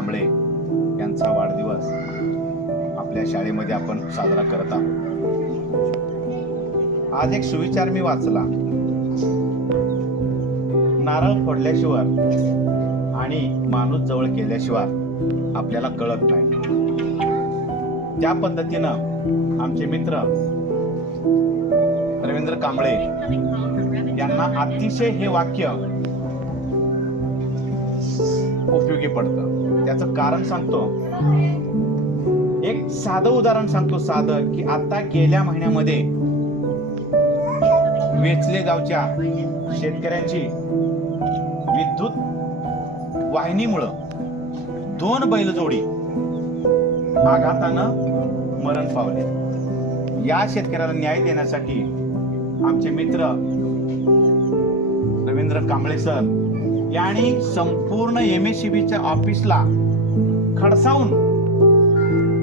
कांबळे यांचा वाढदिवस आपल्या शाळेमध्ये आपण साजरा करत आहोत. आज एक सुविचार मी वाचला. नारळ फोडल्याशिवाय आणि माणूस जवळ केल्याशिवाय आपल्याला कळत नाही. त्या पद्धतीनं आमचे मित्र रवींद्र कांबळे यांना अतिशय हे वाक्य उपयोगी पडतं. त्याचं कारण सांगतो. एक साधं उदाहरण सांगतो साधं की आता गेल्या महिन्यामध्ये वेचले गावच्या शेतकऱ्यांची विद्युत वाहिनीमुळं दोन बैलजोडी आघातानं मरण पावले. या शेतकऱ्याला न्याय देण्यासाठी आमचे मित्र रवींद्र कांबळे सर यांनी संपूर्ण एम एस ऑफिसला खडसावून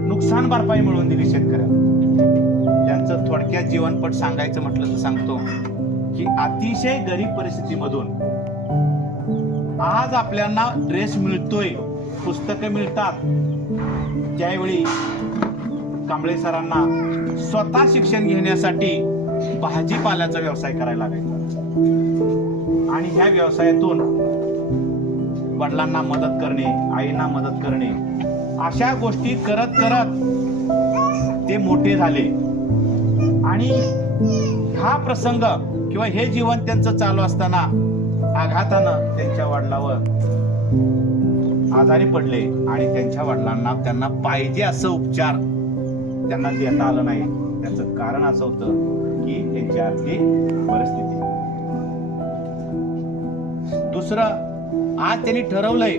नुकसान भरपाई मिळवून दिली शेतकऱ्यांना. त्यांचं थोडक्यात जीवनपट सांगायचं म्हटलं तर सांगतो की अतिशय गरीब परिस्थितीमधून आज आपल्याला ड्रेस मिळतोय पुस्तकं मिळतात. त्यावेळी कांबळे सरांना स्वतः शिक्षण घेण्यासाठी भाजीपाल्याचा व्यवसाय करायला लागायचा आणि ह्या व्यवसायातून वडिलांना मदत करणे आईंना मदत करणे. अशा गोष्टी करत करत ते मोठे झाले. आणि हा प्रसंग किंवा हे जीवन त्यांचं चालू असताना आघातानं त्यांच्या वडिलावर आजारी पडले आणि त्यांच्या वडिलांना त्यांना पाहिजे असं उपचार त्यांना देता आलं नाही. त्याचं कारण असं होतं की त्यांची आर्थिक परिस्थिती. दुसरं आज त्यांनी ठरवलंय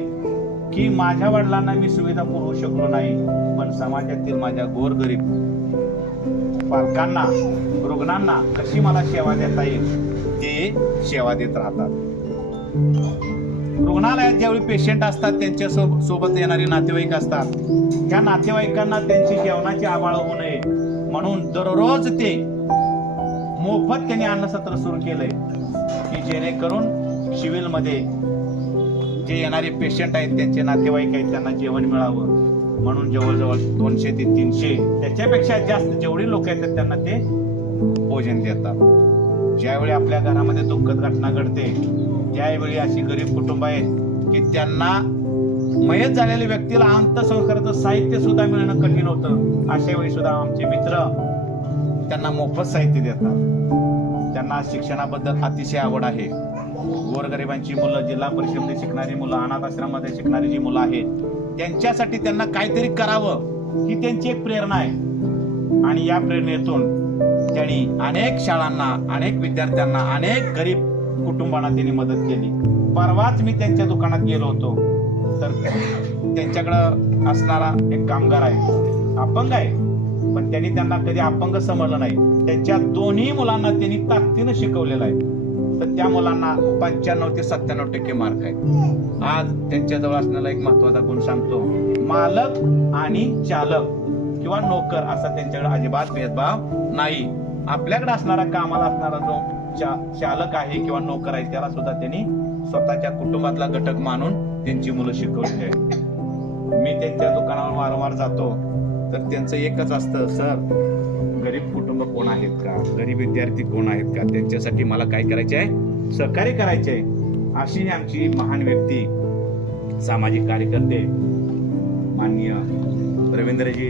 की माझ्या वडिलांना मी सुविधा पुरवू शकलो नाही पण समाजातील माझ्या गोरगरीब पालकांना रुग्णांना कशी मला सेवा देता येईल ते सेवा देत राहतात. रुग्णालयात ज्यावेळी पेशंट असतात त्यांच्यासोबत येणारे नातेवाईक असतात. त्या नातेवाईकांना त्यांची जेवणाची आबाळ होऊ नये. म्हणून दररोज ते मोफत त्यांनी अन्नसत्र सुरू केलंय की जेणेकरून सिव्हिलमध्ये जे येणारे पेशंट आहेत त्यांचे नातेवाईक आहेत त्यांना जेवण मिळावं. म्हणून जवळजवळ दोनशे ते तीनशे त्याच्यापेक्षा जास्त जेवढी लोक आहेत त्यांना ते भोजन देतात. ज्यावेळी आपल्या घरामध्ये दुःखद घटना घडते त्यावेळी अशी गरीब कुटुंब आहेत की त्यांना मयत झालेल्या व्यक्तीला अंत्यसंस्काराचं साहित्य सुद्धा मिळणं कठीण होतं. अशा वेळी सुद्धा आमचे मित्र त्यांना मोफत साहित्य देतात. त्यांना शिक्षणाबद्दल अतिशय आवड आहे. गोरगरिबांची मुलं जिल्हा परिषदेमध्ये शिकणारी मुलं अनाथ आश्रमामध्ये शिकणारी जी मुलं आहेत त्यांच्यासाठी त्यांना काहीतरी करावं ही त्यांची एक प्रेरणा आहे. आणि या प्रेरणेतून त्यांनी अनेक शाळांना अनेक विद्यार्थ्यांना अनेक गरीब कुटुंबांना त्यांनी मदत केली. परवाच मी त्यांच्या दुकानात गेलो होतो. तर त्यांच्याकडं असणारा एक कामगार आहे अपंग आहे. पण त्यांनी त्यांना कधी अपंग समजलं नाही. त्यांच्या दोन्ही मुलांना त्यांनी ताकदीनं शिकवलेलं आहे. तर त्या मुलांना पंच्याण्णव ते सत्त्याण्णव टक्के मार्क आहेत. आज त्यांच्याजवळ असणारा एक महत्त्वाचा गुण सांगतो. मालक आणि चालक किंवा नोकर असा त्यांच्याकडे अजिबात भेदभाव नाही. आपल्याकडे असणारा कामाला असणारा जो चा- चालक आहे किंवा नोकर आहे त्याला सुद्धा त्यांनी स्वतःच्या कुटुंबातला घटक मानून त्यांची मुलं शिकवली आहेत. मी त्यांच्या दुकानावर वारंवार जातो. तर त्यांचं एकच असतं सर गरीब कुटुंब कोण आहेत का? गरीब विद्यार्थी कोण आहेत का? त्यांच्यासाठी मला काय करायचे आहे? सहकार्य करायचे आहे. अशी आमची महान व्यक्ती सामाजिक कार्यकर्ते माननीय रवींद्रजी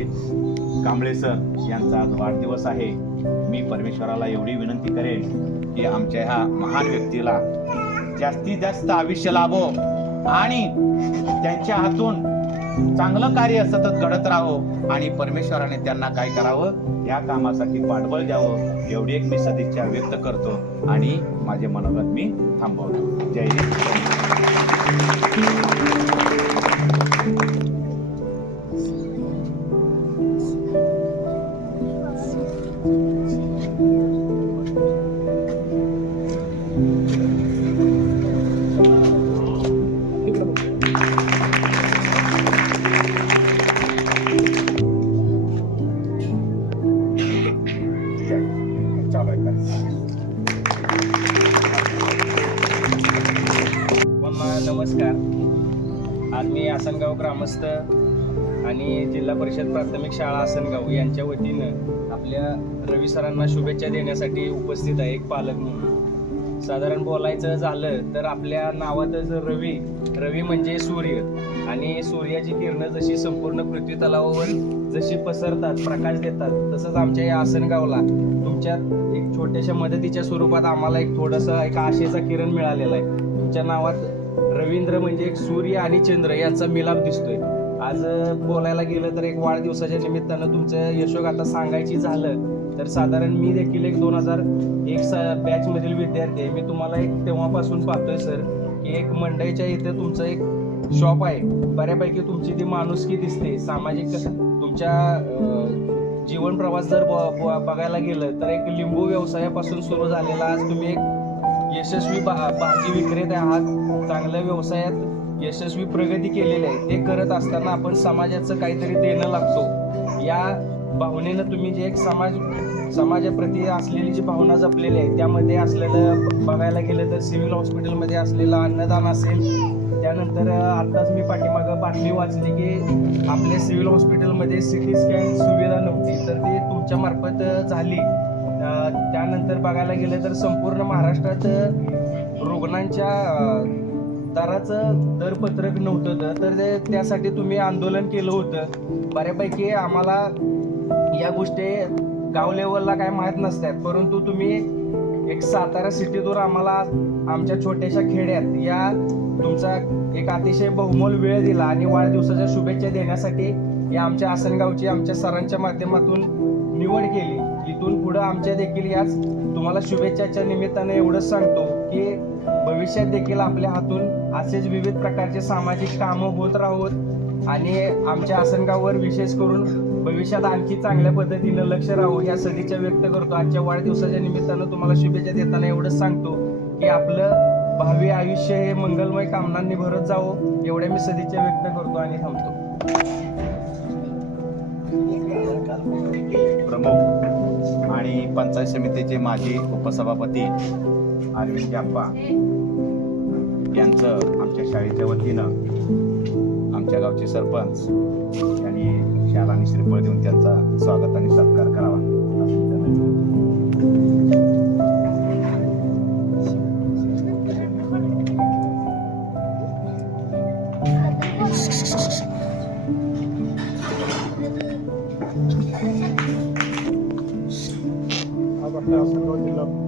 कांबळे सर यांचा आज वाढदिवस आहे. मी परमेश्वराला एवढी विनंती करेन की आमच्या ह्या महान व्यक्तीला जास्तीत जास्त आयुष्य लाभो आणि त्यांच्या हातून चांगलं कार्य सतत घडत राहो आणि परमेश्वराने त्यांना काय करावं? या कामासाठी पाठबळ द्यावं एवढी एक मी सदिच्छा व्यक्त करतो आणि माझे मनोगत मी थांबवतो. जय हिंद. रवी शुभेच्छा देण्यासाठी उपस्थित आहे एक पालक म्हणून. साधारण बोलायचं झालं तर आपल्या नावातच रवी रवी म्हणजे सूर्य. आणि सूर्याची किरणं जशी संपूर्ण पृथ्वी तलावावर जशी पसरतात प्रकाश देतात तसंच आमच्या या आसनगावला तुमच्या एक छोट्याशा मदतीच्या स्वरूपात आम्हाला एक थोडंसं एक आशेचा किरण मिळालेला आहे. तुमच्या नावात रवींद्र म्हणजे एक सूर्य आणि चंद्र यांचा मिलाप दिसतोय. आज बोलायला गेलं तर एक वाढदिवसाच्या निमित्तानं तुमचं यशोगाथा सांगायची झालं. तर साधारण मी देखील एक दोन हजार एक बॅच मधील विद्यार्थी आहे. मी तुम्हाला एक तेव्हापासून पाहतोय सर की एक मंडईच्या इथे तुमचं एक शॉप आहे. बऱ्यापैकी तुमची ती माणुसकी दिसते. सामाजिक तुमच्या जीवन प्रवास जर ब- ब- बघायला गेलं तर एक लिंबू व्यवसायापासून सुरू झालेला आज तुम्ही एक यशस्वी भा भाजी विक्रेते आहात. चांगल्या व्यवसायात यशस्वी प्रगती केलेली आहे. ते करत असताना आपण समाजाचं काहीतरी देणं लागतो. या भावनेनं तुम्ही जे एक समाज समाजाप्रती असलेली जी भावना जपलेली आहे त्यामध्ये असलेलं ब- बघायला गेलं तर सिव्हिल हॉस्पिटलमध्ये असलेलं अन्नदान असेल. त्यानंतर आत्ताच मी पाठीमागं बातमी वाचली की आपल्या सिव्हिल हॉस्पिटलमध्ये सिटी स्कॅन सुविधा नव्हती तर ती तुमच्या मार्फत झाली. त्यानंतर बघायला गेलं तर संपूर्ण महाराष्ट्रात रुग्णांच्या दराचं दरपत्रक नव्हतं तर- तर ते त्यासाठी तुम्ही आंदोलन केलं होतं. बऱ्यापैकी आम्हाला या गोष्टी गाव लेवलला काय माहीत नसतात. परंतु तुम्ही एक सातारा सिटीतून आम्हाला आमच्या छोट्याशा खेड्यात या तुमचा एक अतिशय बहुमोल वेळ दिला आणि वाढदिवसाच्या शुभेच्छा देण्यासाठी या आमच्या आसनगावची आमच्या सरांच्या माध्यमातून निवड केली. इथून पुढं आमच्या देखील याच तुम्हाला शुभेच्छाच्या निमित्ताने एवढंच सांगतो की भविष्यात देखील आपल्या हातून असेच विविध प्रकारचे सामाजिक कामं होत राहोत. आणि आमच्या आसनगाववर विशेष करून भविष्यात आणखी चांगल्या पद्धतीनं लक्ष राहू ह्या सदिच्छा व्यक्त करतो. आजच्या वाढदिवसाच्या निमित्तानं तुम्हाला शुभेच्छा देताना एवढंच सांगतो की आपलं भावी आयुष्य हे मंगलमय कामनांनी भरत जावं एवढ्या मी सदिच्छा व्यक्त करतो आणि थांबतो. प्रमुख आणि पंचायत समितीचे माजी उपसभापती अरविंद जाप्पा यांचं आमच्या शाळेच्या वतीनं आमच्या गावचे सरपंच यांनी शाल आणि श्रीफळ देऊन त्यांचा स्वागत आणि सत्कार करावा. असं त्यांना जिल्हा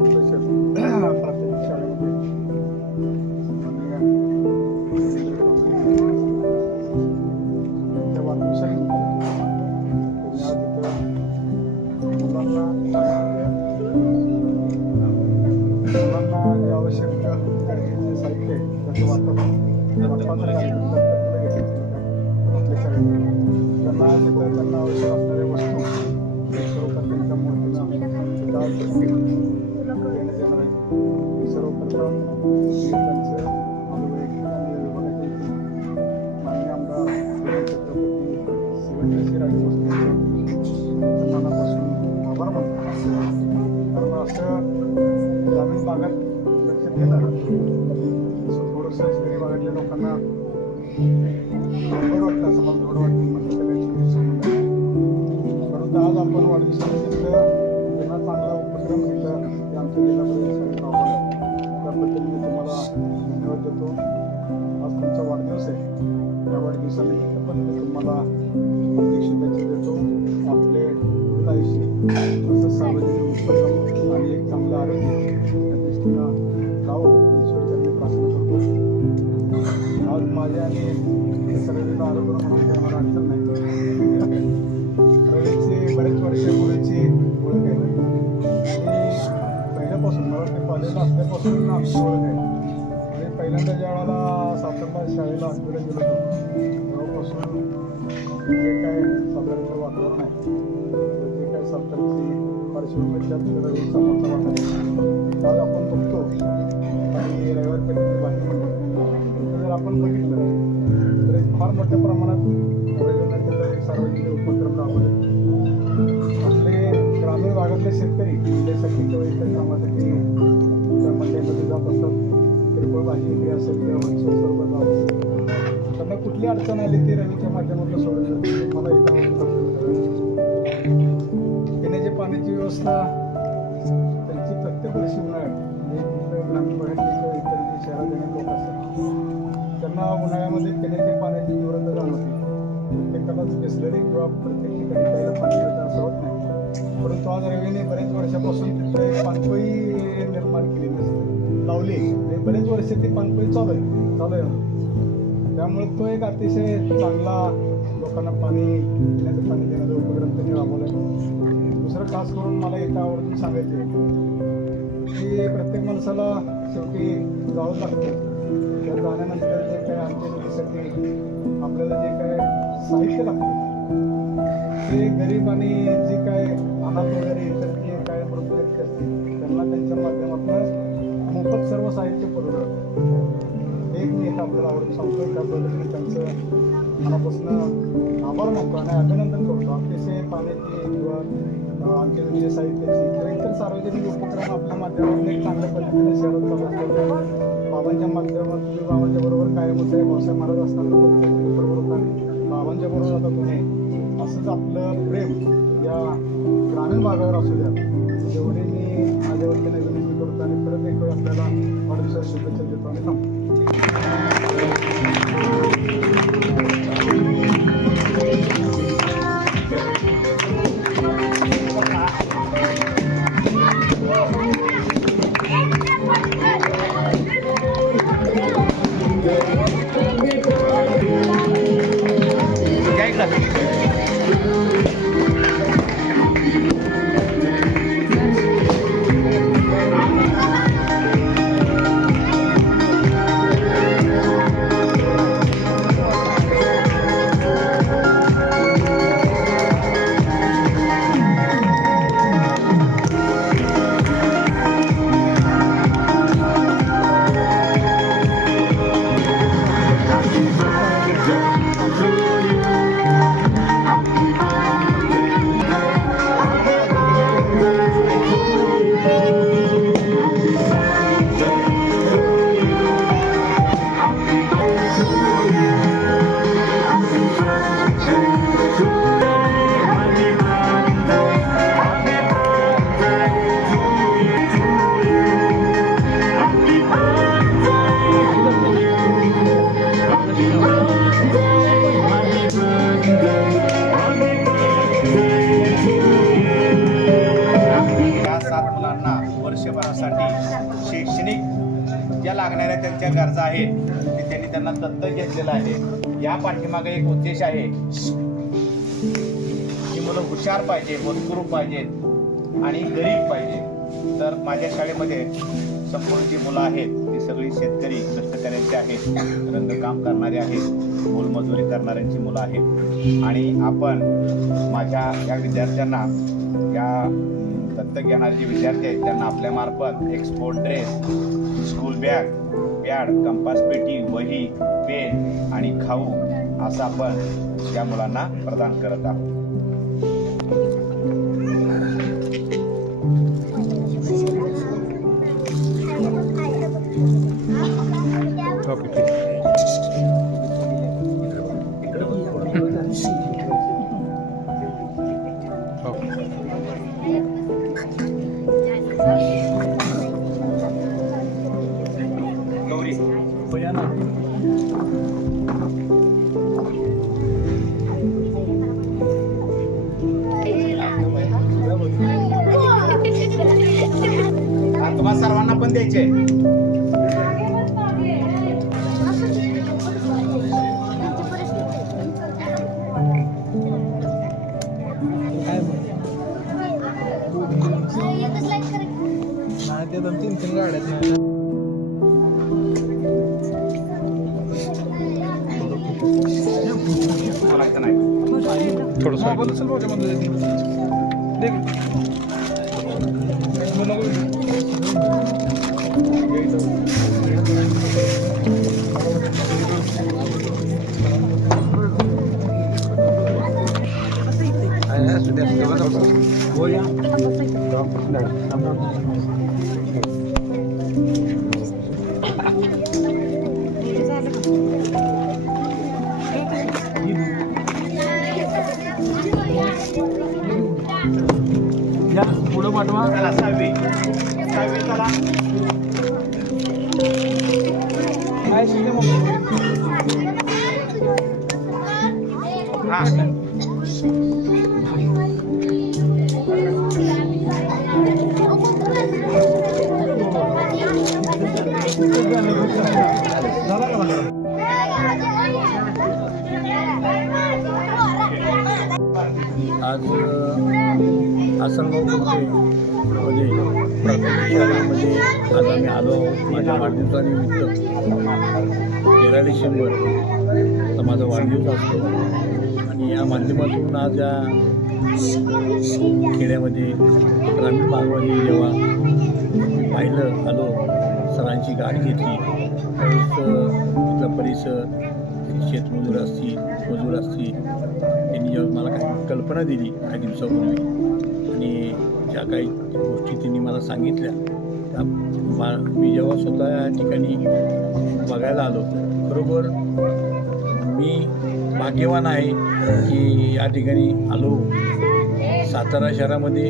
ग्रामीण भागात लक्ष दिलं असं थोडंसं शहरी भागातल्या लोकांना. बरं वाटतं असं मला थोडं वाटतं आहे आणि पहिल्यांदा ज्या वेळेला सातारला शाळेला हॉस्पिटल गेलो होतो तेव्हापासून जे काय सातारचं वातावरण आहे जे काय सातारची पार्श्वभूमी त्यात रवी आज आपण बघतो आणि रविवार म्हणतो जर आपण बघितलं तर एक फार मोठ्या प्रमाणात एक सार्वजनिक उपक्रम राबवले. आपले ग्रामीण भागातले शेतकरी त्यासाठी किंवा इतर कामासाठी त्या मंडईमध्ये जात असतात किरकोळ भाजी विक्री असेल किंवा होलसेल स्वरूपात जात त्यांना कुठली अडचण आली ती रवीच्या माध्यमातून सोडून जाते मला इथं पिण्याच्या पाण्याची व्यवस्था त्यांची प्रत्येक वर्षी उन्हाळ्यात एक ग्रामीण भागात इतर शहरात येणारे लोक असतात त्यांना उन्हाळ्यामध्ये पिण्याच्या पाण्याची तीव्रता प्रत्येकालाच बिसलरी किंवा प्रत्येक ठिकाणी प्यायला पाणी मिळतं असं होत नाही. परंतु आज रवीने बरेच वर्षापासून तिथं एक पाणपोई निर्माण केलेली असते लावली. ते बरेच वर्ष ती पाणपोई चालू आहे. चालू आहे. त्यामुळे तो एक अतिशय चांगला लोकांना पाणी पिण्याचं पाणी देण्याचा उपक्रम त्यांनी राबवला दुसरं खास करून मला इथं आवडून सांगायचं आहे की प्रत्येक माणसाला शेवटी जावं लागतं. त्या जाण्यानंतर जे काय आमच्या आपल्याला जे काय साहित्य लागतं ते गरीब आणि जे काय अनाथ वगैरे इतर जे काय मृत व्यक्ती असतील त्यांना त्यांच्या माध्यमातून मोफत सर्व साहित्य पुरवलं एक मी आपल्याला आवडून सांगतो त्या पद्धतीने त्यांचं मनापासून आभार मानतो आणि अभिनंदन करतो. अतिशय पाण्याची किंवा आमचे जे साहित्याची किंवा इतर सार्वजनिक उपक्रम आपल्या माध्यमातून एक चांगल्या पद्धतीने शहरात चालू असतात. बाबांच्या माध्यमातून बाबांच्या बरोबर कायमच आहे भाऊसाहेब महाराज असताना बरोबर होता बाबांच्या बरोबर आता तुम्ही असंच आपलं प्रेम या ग्रामीण भागावर असू द्या. जेवढे मी माझ्या वतीने विनंती करतो आणि परत एक वेळ आपल्याला वाढदिवसाच्या शुभेच्छा देतो आणि थांबतो लागणाऱ्या आहे. गरजा आहेत ते त्यांनी त्यांना दत्तक घेतलेलं आहे. या पाठीमागे एक उद्देश आहे. की मुलं हुशार पाहिजे मजकूर पाहिजेत आणि गरीब पाहिजे. तर माझ्या शाळेमध्ये संपूर्ण जी मुलं आहेत ती सगळी शेतकरी कष्टकऱ्यांची आहेत. रंगकाम करणारे आहेत मोलमजुरी करणाऱ्यांची मुलं आहेत. आणि आपण माझ्या या विद्यार्थ्यांना या दत्तक घेणारे जे विद्यार्थी आहेत त्यांना आपल्यामार्फत एक sport dress school bag pad compass पेटी वही पेन आणि खाऊ असं आपण त्या मुलांना प्रदान करत आहोत. थोड़ा सा देख Sudah, sudah, sudah, sudah, sudah, sudah, sudah, आज अ, आसनगावमध्ये प्राथमिक शाळेमध्ये आज आम्ही आलो. आहोत माझ्या वाढदिवसानिमित्त. तेरा डिसेंबर तर माझा वाढदिवस असतो. या माध्यमातून आज या खेड्यामध्ये ग्रामीण भागामध्ये जेव्हा पाहिलं आलो सरांची गाडी घेतली त्यावेळेस तिथला परिसर शेतमजूर असतील मजूर असतील त्यांनी जेव्हा मला काही कल्पना दिली काही दिवसापूर्वी आणि ज्या काही गोष्टी त्यांनी मला सांगितल्या त्या मा मी जेव्हा स्वतः या ठिकाणी बघायला आलो बरोबर मी भाग्यवान आहे की या ठिकाणी आलो. सातारा शहरामध्ये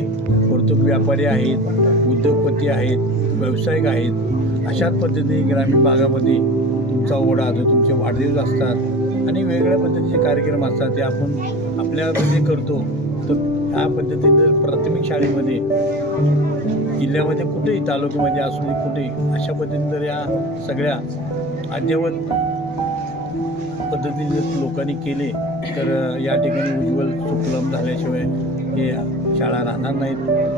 वर्तूक व्यापारी आहेत उद्योगपती आहेत व्यावसायिक आहेत. अशाच पद्धतीने ग्रामीण भागामध्ये तुमचा ओढा जो तुमचे वाढदिवस असतात आणि वेगळ्या पद्धतीचे कार्यक्रम असतात ते आपण आपल्यामध्ये करतो. तर ह्या पद्धतीने जर प्राथमिक शाळेमध्ये जिल्ह्यामध्ये कुठेही तालुक्यामध्ये असू दे कुठेही अशा पद्धतीने जर या सगळ्या अद्ययावत पद्धतीने जर लोकांनी केले तर या ठिकाणी उज्ज्वल सुफलम झाल्याशिवाय हे शाळा राहणार नाहीत.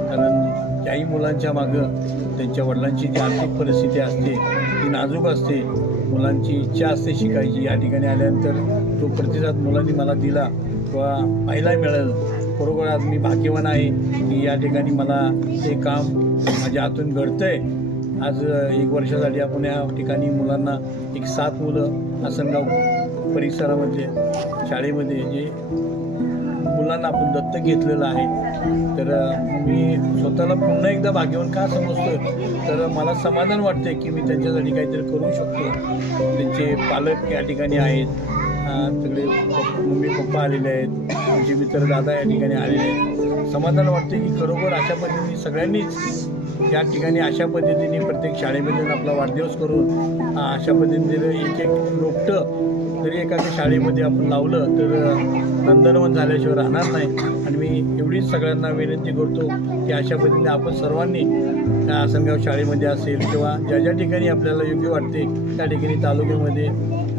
कारण ज्याही मुलांच्या मागं त्यांच्या वडिलांची जी आर्थिक परिस्थिती असते ती नाजूक असते. मुलांची इच्छा असते शिकायची. या ठिकाणी आल्यानंतर तो प्रतिसाद मुलांनी मला दिला किंवा पाहायला मिळालं. बरोबर आज मी भाग्यवान आहे की या ठिकाणी मला हे काम माझ्या हातून आहे आज एक वर्षासाठी आपण या ठिकाणी मुलांना एक सात मुलं आसनगाव परिसरामध्ये म्हणजे, शाळेमध्ये जे मुलांना आपण दत्तक घेतलेलं आहे तर मी स्वतःला पुन्हा एकदा भाग्यवान का समजतो तर मला समाधान वाटते की मी त्यांच्यासाठी काहीतरी करू शकतो. त्यांचे पालक या ठिकाणी आहेत. सगळे मम्मी पप्पा आलेले आहेत. आमचे मित्र दादा या ठिकाणी आलेले आहेत. समाधान वाटते की खरोखर अशा पद्धतीने सगळ्यांनीच या ठिकाणी अशा पद्धतीने प्रत्येक शाळेमध्ये आपला वाढदिवस करून अशा पद्धतीने एक एक रोपटं जरी एखाद्या शाळेमध्ये आपण लावलं तर नंदनवन झाल्याशिवाय राहणार नाही. आणि मी एवढीच सगळ्यांना विनंती करतो की अशा पद्धतीने आपण सर्वांनी आसनगाव शाळेमध्ये असेल किंवा ज्या ज्या ठिकाणी आपल्याला योग्य वाटते त्या ठिकाणी तालुक्यामध्ये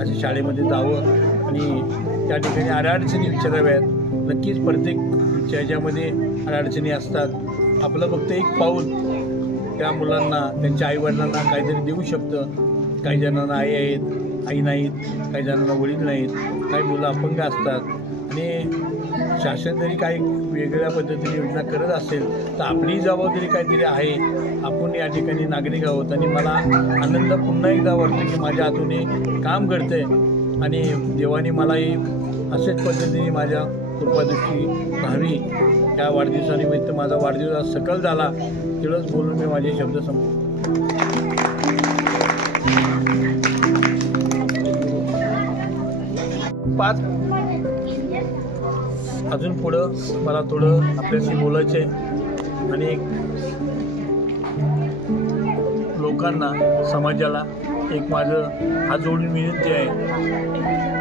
अशा शाळेमध्ये जावं आणि त्या ठिकाणी अडचणी विचाराव्यात. नक्कीच प्रत्येक ज्याच्यामध्ये अडचणी असतात आपलं फक्त एक पाऊल त्या मुलांना त्यांच्या आईवडिलांना काहीतरी देऊ शकतं. काही जणांना आई आहेत आई नाहीत काही जणांना वडील नाहीत काही मुलं अपंग असतात. आणि शासन जरी काही वेगळ्या पद्धतीने योजना करत असेल तर आपली जबाबदारी काहीतरी आहे. आपण या ठिकाणी नागरिक आहोत. आणि मला आनंद पुन्हा एकदा वाटतो की माझ्या हातून काम घडतंय. आणि देवाने मलाही असेच पद्धतीने माझ्या कृपादृष्टी व्हावी. त्या वाढदिवसानिमित्त माझा वाढदिवस आज सकल झाला. तेवढंच बोलून मी माझे शब्द संपतो पाच. अजून पुढं मला थोडं आपल्याशी बोलायचं आहे आणि लोकांना समाजाला एक माझं हात जोडून विनंती आहे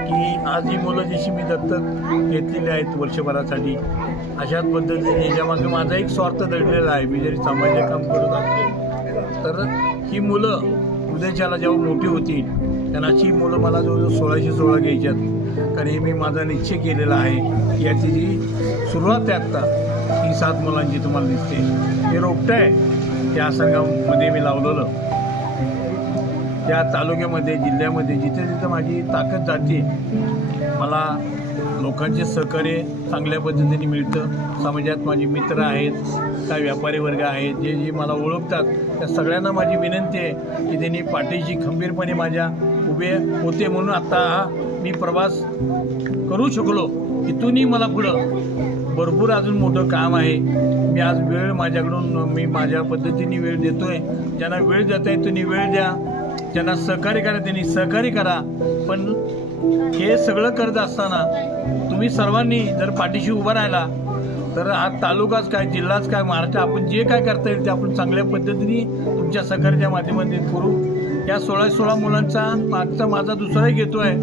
की आज ही मुलं जशी मी दत्तक घेतलेली आहेत वर्षभरासाठी अशाच पद्धतीने याच्यामागे माझा एक स्वार्थ दडलेला आहे. मी जरी सामाजिक काम करत असतो तर ही मुलं उद्याच्याला जेव्हा मोठी होतील त्यांना अशी मुलं मला जवळजवळ सोळाशे सोळा घ्यायच्यात. कारण हे मी माझा निश्चय केलेला आहे की याची जी सुरुवात आहे आत्ता ही सात मुलांची तुम्हाला दिसते. हे रोपटं आहे. त्या आसनगावमध्ये मी लावलेलं. त्या तालुक्यामध्ये जिल्ह्यामध्ये जिथे जिथं माझी ताकद जाते मला लोकांचे सहकार्य चांगल्या पद्धतीने मिळतं. समाजात माझे मित्र आहेत काय व्यापारी वर्ग आहेत जे जे मला ओळखतात त्या सगळ्यांना माझी विनंती आहे की त्यांनी पाठीशी खंबीरपणे माझ्या उभे होते म्हणून आत्ता हा मी प्रवास करू शकलो इथूनही मला पुढं भरपूर अजून मोठं काम आहे. मी आज वेळ माझ्याकडून मी माझ्या पद्धतीने वेळ देतो आहे ज्यांना वेळ देता आहे त्यांनी वेळ द्या. ज्यांना सहकार्य करा त्यांनी सहकार्य करा. पण हे सगळं करत असताना तुम्ही सर्वांनी जर पाठीशी उभा राहिला तर हा तालुकाच काय जिल्हाच काय महाराष्ट्र आपण जे काय करता येईल ते आपण चांगल्या पद्धतीने तुमच्या सहकार्याच्या माध्यमातून करू. या सोळा सोळा मुलांचा मागचा माझा दुसराही घेतो आहे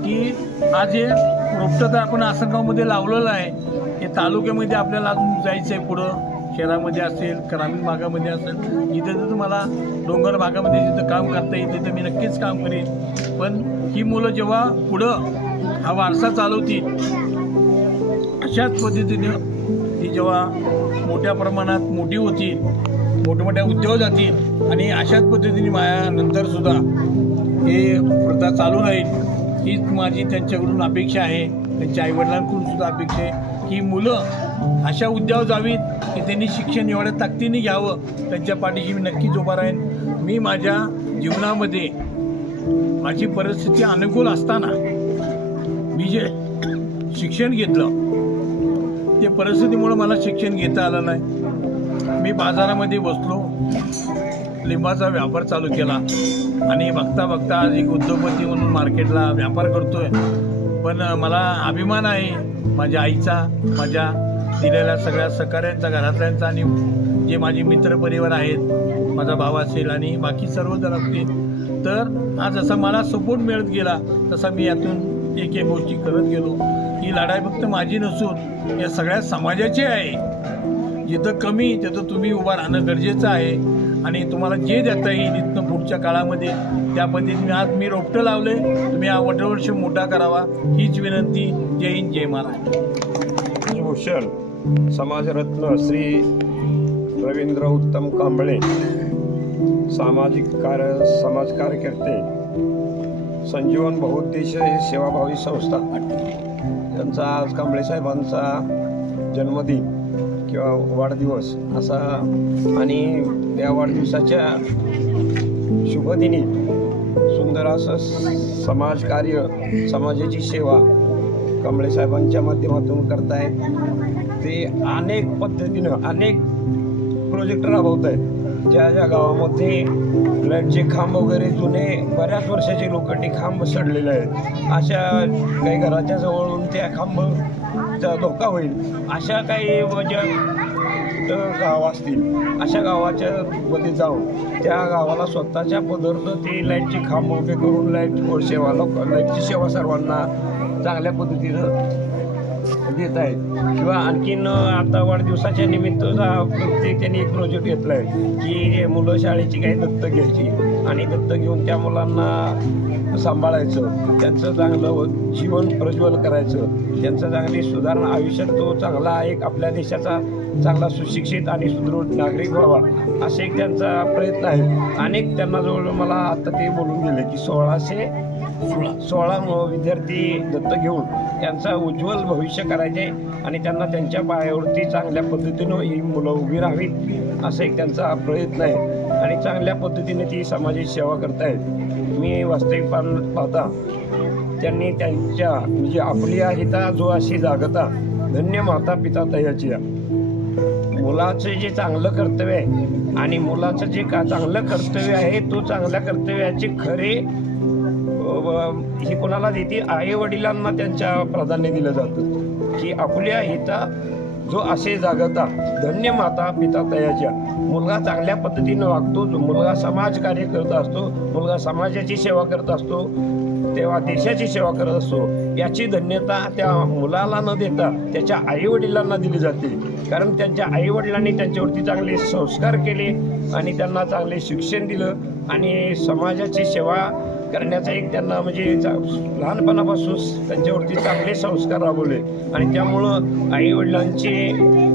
की आज हे रोपटं तर आपण आसनगावमध्ये लावलेलं आहे. हे तालुक्यामध्ये आपल्याला अजून जायचं आहे पुढं. शहरामध्ये असेल ग्रामीण भागामध्ये असेल जिथे जर मला डोंगर भागामध्ये जिथं काम करता येईल तिथं मी नक्कीच काम करेन. पण ही मुलं जेव्हा पुढं हा वारसा चालवतील अशाच पद्धतीनं ती जेव्हा मोठ्या प्रमाणात मोठी होतील मोठमोठ्या उद्योग जातील आणि अशाच पद्धतीने माझ्यानंतर सुद्धा हे प्रथा चालू राहील हीच माझी त्यांच्याकडून अपेक्षा आहे. त्यांच्या आईवडिलांकडून सुद्धा अपेक्षा आहे की मुलं अशा उद्यावर जावीत की त्यांनी शिक्षण एवढ्या ताकदीने घ्यावं. त्यांच्या पाठीशी मी नक्कीच उभा राहीन. मी माझ्या जीवनामध्ये माझी परिस्थिती अनुकूल असताना मी जे शिक्षण घेतलं ते परिस्थितीमुळं मला शिक्षण घेता आलं नाही. मी बाजारामध्ये बसलो. लिंबाचा व्यापार चालू केला. आणि बघता बघता आज एक उद्योगपती म्हणून मार्केटला व्यापार करतोय. पण मला अभिमान आहे माझ्या आईचा माझ्या दिलेल्या सगळ्या सहकाऱ्यांचा घरातल्यांचा आणि जे माझे मित्रपरिवार आहेत माझा भाव असेल आणि बाकी सर्वजण असतील तर आज जसा मला सपोर्ट मिळत गेला तसा मी यातून एक एक गोष्टी करत गेलो. ही लढाई फक्त माझी नसून या सगळ्या समाजाची आहे. जिथं कमी तिथं तुम्ही उभा राहणं गरजेचं आहे. आणि तुम्हाला जे देता येईल इथनं पुढच्या काळामध्ये त्या पद्धतीने आज मी रोपटं लावले तुम्ही हा वटवर्ष मोठा करावा. हीच विनंती. जय हिंद जय महाराज भूषण समाजरत्न श्री रवींद्र उत्तम कांबळे सामाजिक कार्य समाज कार्यकर्ते संजीवन बहुउद्देशीय सेवाभावी संस्था. त्यांचा आज कांबळे साहेबांचा जन्मदिन. किंवा वाढदिवस असा आणि त्या वाढदिवसाच्या शुभदिनी सुंदर असं समाजकार्य समाजाची सेवा कांबळे साहेबांच्या माध्यमातून करतायत ते अनेक पद्धतीनं अनेक प्रोजेक्ट राबवत आहेत ज्या ज्या गावामध्ये लाईटचे खांब वगैरे जुने बऱ्याच वर्षाचे लोखंडी खांब सडलेले आहेत. अशा काही घराच्या जवळून त्या खांब धोका होईल. अशा काही म्हणजे गाव असतील अशा गावाच्या मध्ये जाऊन त्या गावाला स्वतःच्या पदार्थ ते लाईटचे खांब उभे करून लाइट सेवा लोक लाईटची सेवा सर्वांना चांगल्या पद्धतीनं देत आहेत. किंवा आणखीन आता वाढदिवसाच्या निमित्त प्रत्येक त्यांनी एक प्रोजेक्ट घेतला आहे की मुलं शाळेची काही दत्तक घ्यायची आणि दत्तक घेऊन त्या मुलांना सांभाळायचं त्यांचं चांगलं जीवन प्रज्वल करायचं. त्यांचं चांगली सुधारणा आयुष्यात तो चांगला एक आपल्या देशाचा चांगला सुशिक्षित आणि सुदृढ नागरिक व्हावा असे एक त्यांचा प्रयत्न आहे. अनेक त्यांना जवळ मला आता ते बोलून गेले की सोळाशे सोळा सोळा विद्यार्थी दत्त घेऊन त्यांचा उज्ज्वल भविष्य करायचे आणि त्यांना त्यांच्या पायावरती चांगल्या पद्धतीनं ही मुलं उभी राहावीत असं एक त्यांचा प्रयत्न आहे. आणि चांगल्या पद्धतीने ती समाजाची सेवा करतायत. मी वास्तविक पाहता त्यांनी त्यांच्या म्हणजे आपली हिता जो अशी जागता धन्य माता पिता तयाची मुलाचं जे चांगलं कर्तव्य आहे आणि मुलाचं जे का चांगलं कर्तव्य आहे तो चांगल्या कर्तव्याचे खरे ही कोणाला देते? आई वडिलांना त्यांच्या प्राधान्य दिलं जातं. की आपल्या हिता जो असे जागता धन्य माता पिता तयाच्या. मुलगा चांगल्या पद्धतीनं वागतो जो मुलगा समाजकार्य करत असतो मुलगा समाजाची सेवा करत असतो तेव्हा देशाची सेवा करत असतो याची धन्यता त्या मुलाला न देता त्याच्या आईवडिलांना दिली जाते. कारण त्यांच्या आईवडिलांनी त्यांच्यावरती चांगले संस्कार केले आणि त्यांना चांगले शिक्षण दिलं आणि समाजाची सेवा करण्याचा एक त्यांना म्हणजे चा- लहानपणापासून त्यांच्यावरती चांगले संस्कार राबवले. आणि त्यामुळं आईवडिलांचे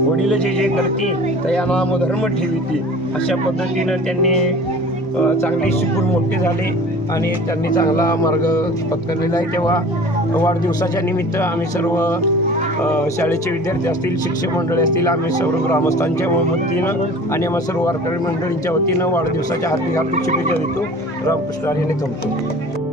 वडील जे जे करतील तर नाम धर्म ठेविती. अशा पद्धतीनं त्यांनी चांगले शिकून मोठे झाले आणि त्यांनी चांगला मार्ग पत्करलेला आहे. तेव्हा वाढदिवसाच्या निमित्त आम्ही सर्व शाळेचे विद्यार्थी असतील शिक्षक मंडळी असतील आम्ही सर्व ग्रामस्थांच्या वतीनं आणि आम्हा सर्व वारकरी मंडळींच्या वतीनं वाढदिवसाच्या हार्दिक हार्दिक शुभेच्छा देतो. रामकृष्ण आर्याने थांबतो